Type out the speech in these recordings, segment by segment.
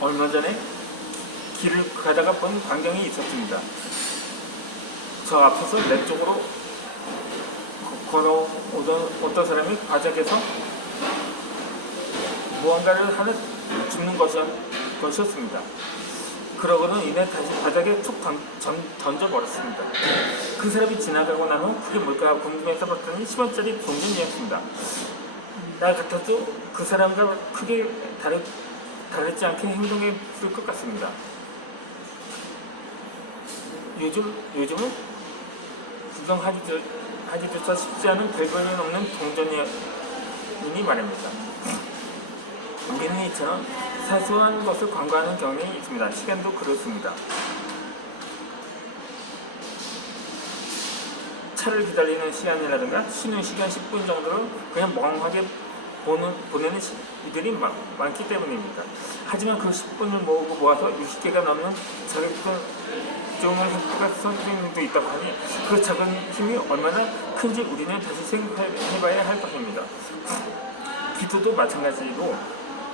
얼마 전에 길을 가다가 본 광경이 있었습니다. 저 앞에서 내 쪽으로 걸어오던 어떤 사람이 바닥에서 무언가를 하나 줍는 것이었습니다. 그러고는 이내 다시 바닥에 툭 던져버렸습니다. 그 사람이 지나가고 난 후 그게 뭘까 궁금해서 봤더니 10원짜리 동전이었습니다. 나 같아도 그 사람과 크게 다르지 않게 행동했을 것 같습니다. 요즘은 구경하기조차 쉽지 않은 별볼일 없는 동전이니 말입니다. 우리는 이처럼 사소한 것을 관광하는 경향이 있습니다. 시간도 그렇습니다. 차를 기다리는 시간이라든가 쉬는 시간 10분 정도를 그냥 멍하게 보내는 이들이 많기 때문입니다. 하지만 그 10분을 모아서 60개가 넘는 자격증을 획득한 선생님도 있다고 하니 그 작은 힘이 얼마나 큰지 우리는 다시 생각해봐야 할 것입니다. 기도도 마찬가지이고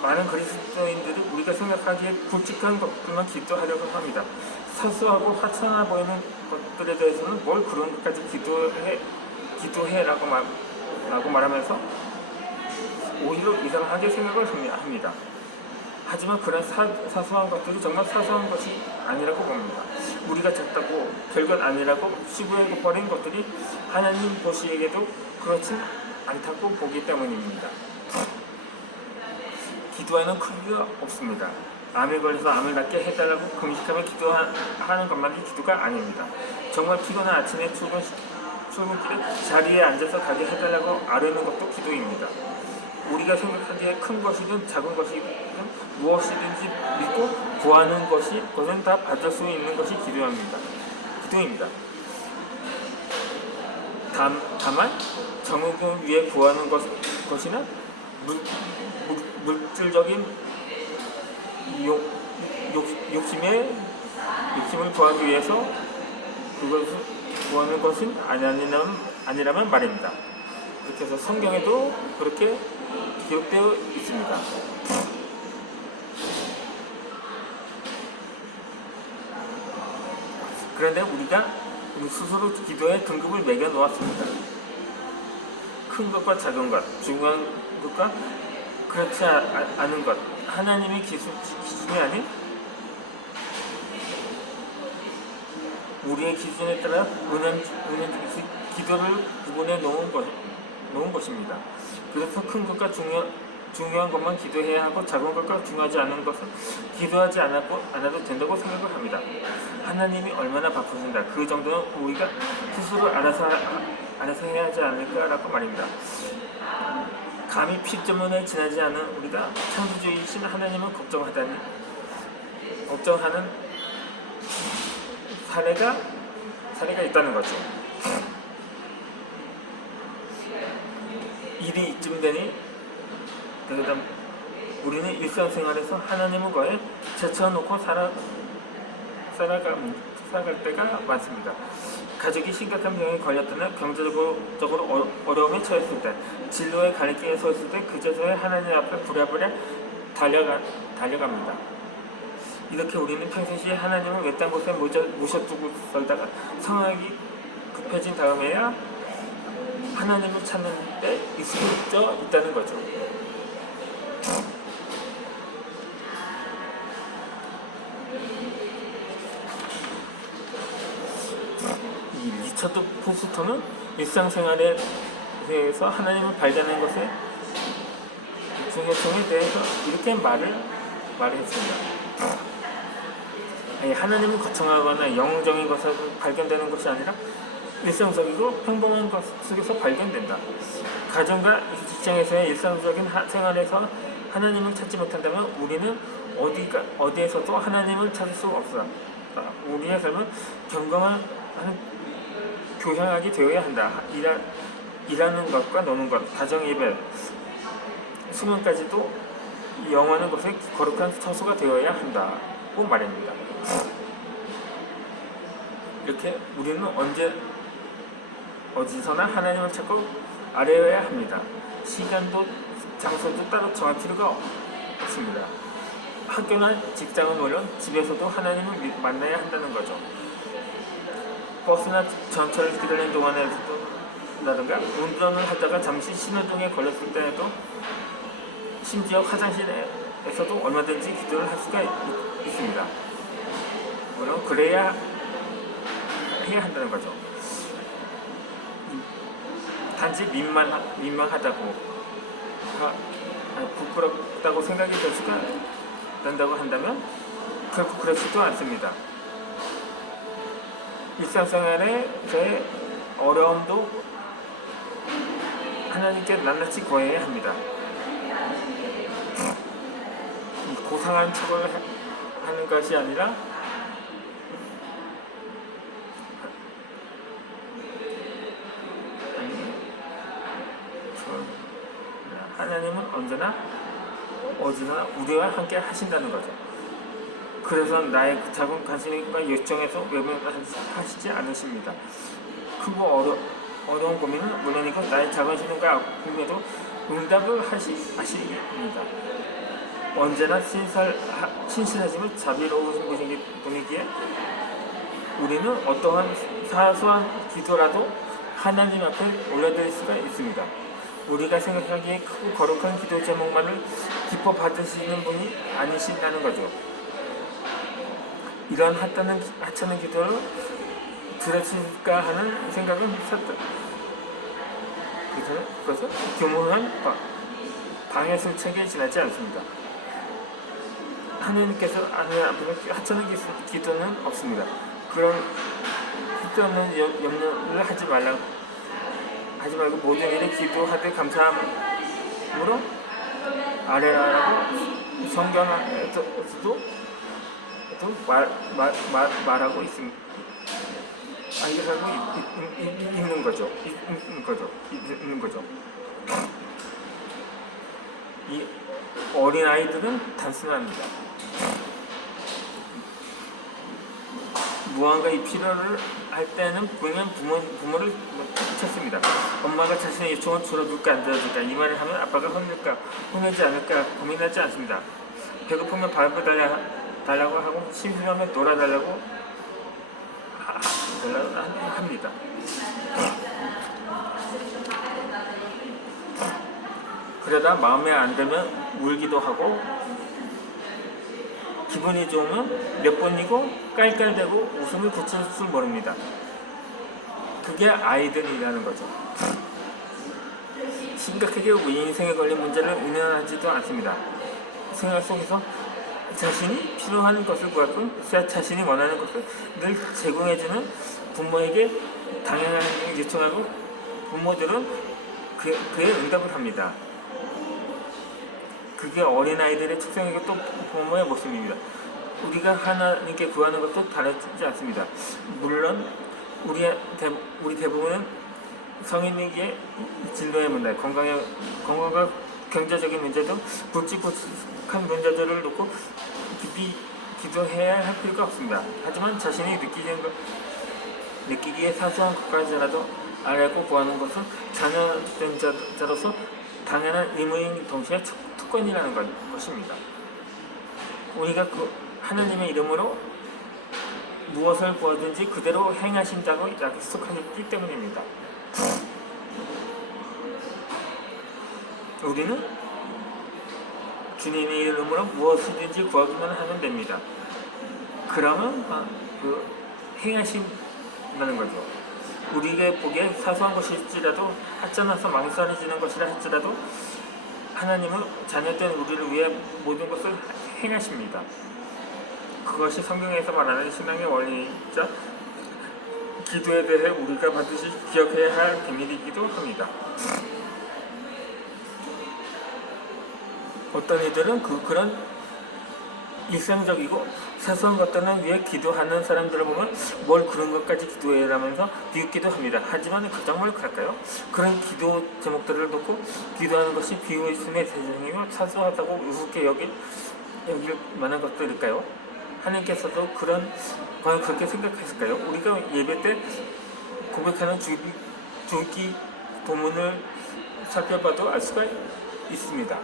많은 그리스도인들이 우리가 생각하기에 굵직한 것들만 기도하려고 합니다. 사소하고 하찮아 보이는 것들에 대해서는 뭘 그런 것까지 기도해라고 말하면서 오히려 이상하게 생각을 합니다. 하지만 그런 사소한 것들이 정말 사소한 것이 아니라고 봅니다. 우리가 작다고 별것 아니라고 치부해버린 것들이 하나님 보시기에도 그렇진 않다고 보기 때문입니다. 기도에는 크기가 없습니다. 암에 걸려서 암을 낫게 해달라고 금식하며 기도하는 것만이 기도가 아닙니다. 정말 피곤한 아침에 출근길에 자리에 앉아서 가게 해달라고 아뢰는 것도 기도입니다. 우리가 생각하기에 큰 것이든 작은 것이든 무엇이든지 믿고 구하는 것은 다 받을 수 있는 것이 기도입니다. 다만 정욕을 위해 구하는 것이나 물질적인 욕심을 구하기 위해서 그것을 구하는 것은 아니라면 말입니다. 그렇게 해서 성경에도 그렇게 기록되어 있습니다. 그런데 우리가 스스로 기도의 등급을 매겨 놓았습니다. 큰 것과 작은 것, 중요한 것과 그렇지 않은 것, 하나님의 기준이 아닌 우리의 기준에 따라 기도를 구분해 놓은 것입니다. 그래서 큰 것과 중요한 것만 기도해야 하고 작은 것과 중요하지 않은 것은 기도하지 않아도 된다고 생각을 합니다. 하나님이 얼마나 바쁘신다. 그 정도는 우리가 스스로 알아서 해야 하지 않을까라고 말입니다. 감히 피점론에 지나지 않은 우리가 창조주이신 하나님을 걱정하는 사례가 있다는 거죠. 일이 이쯤 되니 우리는 일상생활에서 하나님을 거에 제쳐놓고 살아갈 때가 많습니다. 가족이 심각한 병에 걸렸거나 경제적으로 어려움에 처했을 때, 진로의 갈림길에 서 있을 때 그제서야 하나님 앞에 부랴부랴 달려갑니다. 이렇게 우리는 평상시에 하나님을 외딴 곳에 모셔두고 살다가 상황이 급해진 다음에야 하나님을 찾는 데 익숙해져 있다는 거죠. 이 리처드 포스터는 일상생활에 대해서 하나님을 발견하는 것의 중요성에 대해서 이렇게 말했습니다. 하나님을 거창하거나 영웅적인 것을 발견되는 것이 아니라 일상적이고 평범한 것 속에서 발견된다. 가정과 직장에서의 일상적인 생활에서 하나님을 찾지 못한다면 우리는 어디에서도 하나님을 찾을 수가 없다. 우리의 삶은 교향하게 되어야 한다. 일하는 것과 노는 것, 가정 예배, 수면까지도 영원한 곳에 거룩한 처소가 되어야 한다고 말입니다. 이렇게 우리는 어디서나 하나님을 찾고 아뢰어야 합니다. 시간도 장소도 따로 정할 필요가 없습니다. 학교나 직장은 물론 집에서도 하나님을 만나야 한다는 거죠. 버스나 전철을 기다리는 동안에라든가 운전을 하다가 잠시 신호등에 걸렸을 때에도 심지어 화장실에서도 얼마든지 기도를 할 수가 있습니다. 물론 그래야 해야 한다는 거죠. 단지 민망하다고 부끄럽다고 생각이 될 수가 된다고 한다면 결코 그렇지도 않습니다. 일상생활에서의 어려움도 하나님께 낱낱이 구해야 합니다. 고상한 척을 하는 것이 아니라 하나님은 언제나 어디나 우리와 함께 하신다는 거죠. 그래서 나의 작은 관심과 요청에서 외면하시지 않으십니다. 크고 어려운 고민은 물론이고 나의 작은 신음과 아픔에도 응답을 하십니다. 언제나 신실하시고 자비로우신 분이기에 우리는 어떠한 사소한 기도라도 하나님 앞에 올려드릴 수가 있습니다. 우리가 생각하기에 크고 거룩한 기도 제목만을 기뻐 받으시는 분이 아니신다는 거죠. 이런 하찮은 기도를 들으실까 하는 생각은 있었다. 그래서 교문한 방해술책에 지나지 않습니다. 하느님께서 하나님 앞에 하찮은 기도는 없습니다. 그런 쓸데없는 염려를 하지 말고 모든 일에 기도하되 감사함으로 아뢰라라고 성경에서도 말하고 있습니다. 있는 거죠. 이 어린 아이들은 단순합니다. 무언가 이 필요를 할 때는 분명 부모를 찾습니다. 엄마가 자신의 요청을 들어줄까 안 들어줄까, 이 말을 하면 아빠가 혼내지 않을까 고민하지 않습니다. 배고프면 밥을 달라고 하고 심심하면 놀아달라고 합니다. 그러다 마음에 안 들면 울기도 하고 기분이 좋으면 몇 번이고 깔깔대고 웃음을 고칠 줄 모릅니다. 그게 아이들이라는 거죠. 심각하게 인생에 걸린 문제를 은연하지도 않습니다. 생활 속에서 자신이 필요한 것을 구하고 자신이 원하는 것을 늘 제공해주는 부모에게 당연하게 요청하고 부모들은 그에 응답을 합니다. 그게 어린아이들의 특성이고 또 부모의 모습입니다. 우리가 하나님께 구하는 것도 다르지 않습니다. 물론 우리 대부분은 성인에게 진로의 문제, 건강과 경제적인 문제도 굵직굵직한 문제들을 놓고 깊이 기도해야 할 필요가 없습니다. 하지만 자신이 느끼기에 사소한 것까지라도 알고 구하는 것은 자녀된 자로서 당연한 의무인 동시에 특권이라는 것입니다. 우리가 하나님의 이름으로 무엇을 구하든지 그대로 행하신다고 약속하셨기 때문입니다. 우리는 주님의 이름으로 무엇이든지 구하기만 하면 됩니다. 그러면 행하신다는 거죠. 우리에게 보기에 사소한 것일지라도 하찮아서 망설여지는 것이라 할지라도 하나님은 자녀된 우리를 위해 모든 것을 행하십니다. 그것이 성경에서 말하는 신앙의 원리이자 기도에 대해 우리가 반드시 기억해야 할 비밀이기도 합니다. 어떤 이들은 그런 일상적이고 사소한 것들을 위해 기도하는 사람들을 보면 뭘 그런 것까지 기도해라면서 비웃기도 합니다. 하지만 정말 그럴까요? 그런 기도 제목들을 놓고 기도하는 것이 비웃음의 대상이며 사소하다고 우습게 여길 만한 것들일까요? 하나님께서도 그렇게 생각하실까요? 우리가 예배 때 고백하는 주기 도문을 살펴봐도 알 수가 있습니다.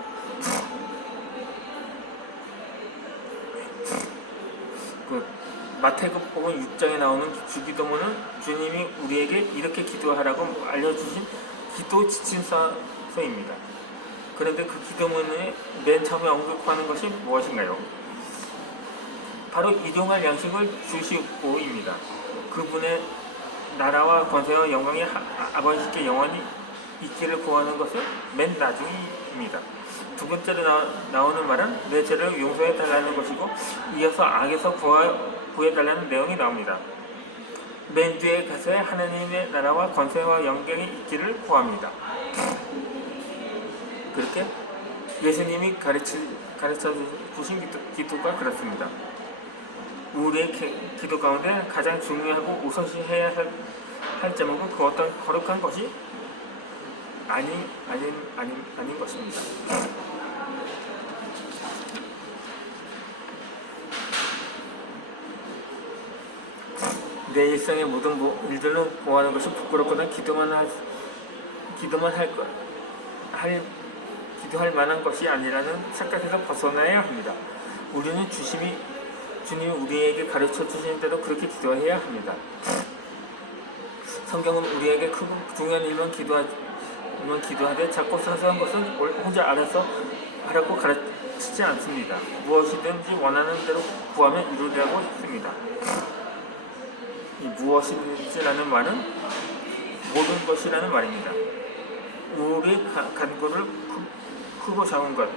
마태복음 6장에 나오는 주기도문은 주님이 우리에게 이렇게 기도하라고 알려주신 기도 지침서입니다. 그런데 그 기도문에 맨 처음에 언급하는 것이 무엇인가요? 바로 일용할 양식을 주시고입니다. 그분의 나라와 권세와 영광이 아버지께 영원히 있기를 구하는 것은 맨 나중입니다. 두 번째로 나오는 말은 내 죄를 용서해 달라는 것이고, 이어서 악에서 구해 달라는 내용이 나옵니다. 맨 뒤에 가서야 하나님의 나라와 권세와 영광이 있기를 구합니다. 그렇게 예수님이 가르쳐 주신 기도가 그렇습니다. 우리의 기도 가운데 가장 중요하고 우선시해야 할 제목은 그 어떤 거룩한 것이 아닌 것입니다. 내 일상의 모든 일들을 보호하는 것이 부끄럽거나 기도할 만한 것이 아니라는 착각에서 벗어나야 합니다. 우리는 주님이 우리에게 가르쳐 주신 대로 그렇게 기도해야 합니다. 성경은 우리에게 크고 중요한 일만 기도하되 작고 사소한 것은 혼자 알아서 하라고 가르치지 않습니다. 무엇이든지 원하는 대로 구하면 이루리라고 했습니다. 이 무엇이든지라는 말은 모든 것이라는 말입니다. 우리의 간구를 크고 작은 것,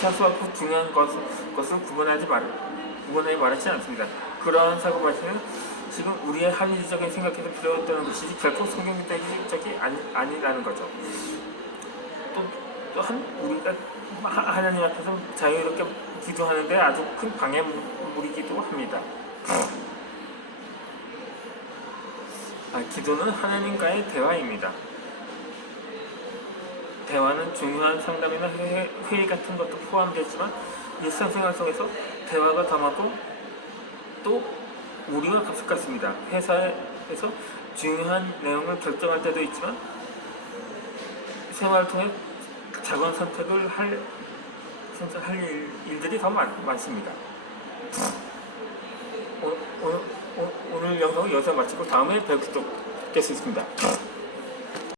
사소하고 중요한 것을 구분하지 말하지 않습니다. 그러한 사고방식은 지금 우리의 합리적인 생각에서 필요했다는 것이지 결코 성경적이 아니라는 거죠. 우리가 하나님 앞에서 자유롭게 기도하는데 아주 큰 방해물이기도 합니다. 기도는 하나님과의 대화입니다. 대화는 중요한 상담이나 회의 같은 것도 포함되지만 일상생활 속에서 대화가 더 많고 또 우리와 같습니다. 회사에서 중요한 내용을 결정할 때도 있지만 생활을 통해 작은 선택을 할 일들이 더 많습니다. 오늘 영상을 여기서 마치고 다음에 뵙겠습니다.